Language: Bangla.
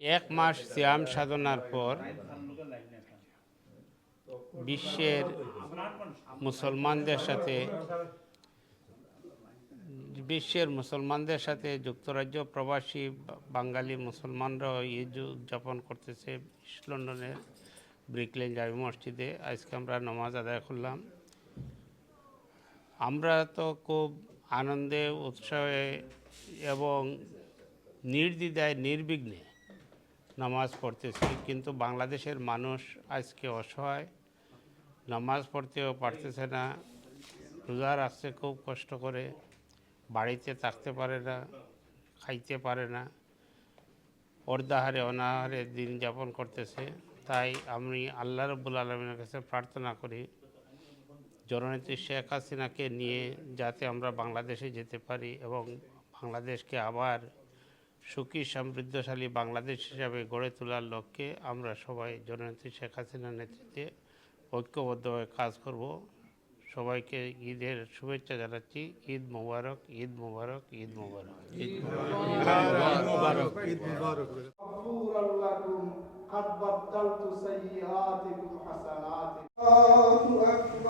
এক মাস সিয়াম সাধনার পর বিশ্বের মুসলমানদের সাথে যুক্তরাজ্য প্রবাসী বাঙালি মুসলমানরাও ঈদ উদযাপন করতেছে ইস্ট লন্ডনের ব্রিকলেন জামে মসজিদে। আজকে আমরা নামাজ আদায় করলাম। আমরা তো খুব আনন্দে, উৎসাহে এবং নির্দ্বিধায় নির্বিঘ্নে নামাজ পড়তেছি, কিন্তু বাংলাদেশের মানুষ আজকে অসহায়, নামাজ পড়তেও পারতেছে না, রোজা রাখছে খুব কষ্ট করে, বাড়িতে থাকতে পারে না, খাইতে পারে না, অর্ধাহারে অনাহারে দিন যাপন করতেছে। তাই আমি আল্লাহ রাব্বুল আলামিনের কাছে প্রার্থনা করি, জননেত্রী শেখ হাসিনাকে নিয়ে যাতে আমরা বাংলাদেশে যেতে পারি এবং বাংলাদেশকে আবার সুখী সমৃদ্ধশালী বাংলাদেশ হিসাবে গড়ে তোলার লক্ষ্যে আমরা সবাই জননেত্রী শেখ হাসিনার নেতৃত্বে ঐক্যবদ্ধভাবে কাজ করব। সবাইকে ঈদের শুভেচ্ছা জানাচ্ছি। ঈদ মোবারক, ঈদ মোবারক, ঈদ মোবারক। ঈদ মোবারক। ঈদ মোবারক। قد بدلت سيئاتكم حسنات الله أكبر